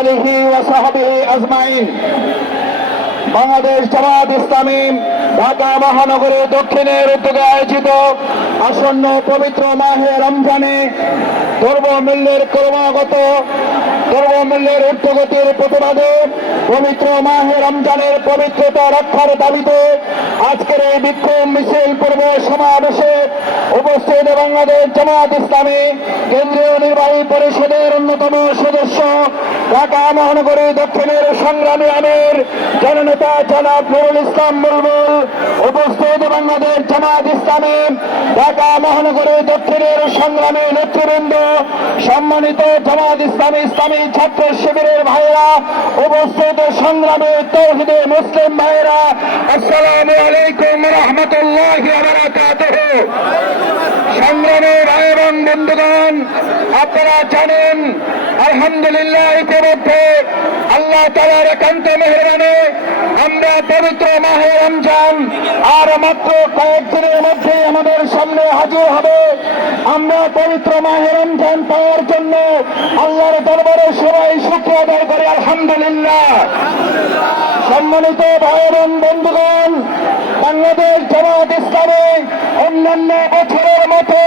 আলিহি ওয়া সাহবিহি আজমাইন। বাংলাদেশ জামাত ইসলামী ঢাকা মহানগরীর দক্ষিণের উদ্যোগে আয়োজিত আসন্ন পবিত্র মাহে রমজানে দ্রব্যমূল্যের ঊর্ধ্বগতির প্রতিবাদে পবিত্র মাহে রমজানের পবিত্রতা রক্ষার দাবিতে আজকের এই বিক্ষোভ মিছিল পূর্ব সমাবেশে উপস্থিত বাংলাদেশ জামাত ইসলামী কেন্দ্রীয় নির্বাহী পরিষদের অন্যতম সদস্য ঢাকা মহানগরী দক্ষিণের সংগ্রামী আমির জননেতা জনাব নুরুল ইসলাম বুলবুল, উপস্থিত বাংলাদেশ জামাত ইসলামী ঢাকা মহানগরী দক্ষিণের সংগ্রামী নেতৃবৃন্দ, সম্মানিত জামাত ইসলামী ইসলামী ছাত্র শিবিরের ভাইয়েরা, উপস্থিত সংগ্রামী তৌহিদে মুসলিম ভাইয়েরা, আসসালামু আলাইকুম ওয়া রাহমাতুল্লাহি ওয়া বারাকাতুহু। সংগ্রামী ভাই এবং বন্ধুগণ, আপনারা জানেন আলহামদুলিল্লাহ ইতিমধ্যে আল্লাহ তাআলার একান্ত মেহেরবানি আমরা পবিত্র মাহে রমজান আর মাত্র কয়েকদিনের মধ্যে আমাদের সামনে হাজির হবে। আমরা পবিত্র মাহে রমজান পাওয়ার জন্য আল্লাহর দরবারে সবাই শুকরিয়া আদায় করি আলহামদুলিল্লাহ। সম্মানিত ভাই এবং বন্ধুগণ, বাংলাদেশ জামাত ইসলামী অন্যান্য বছরের মতো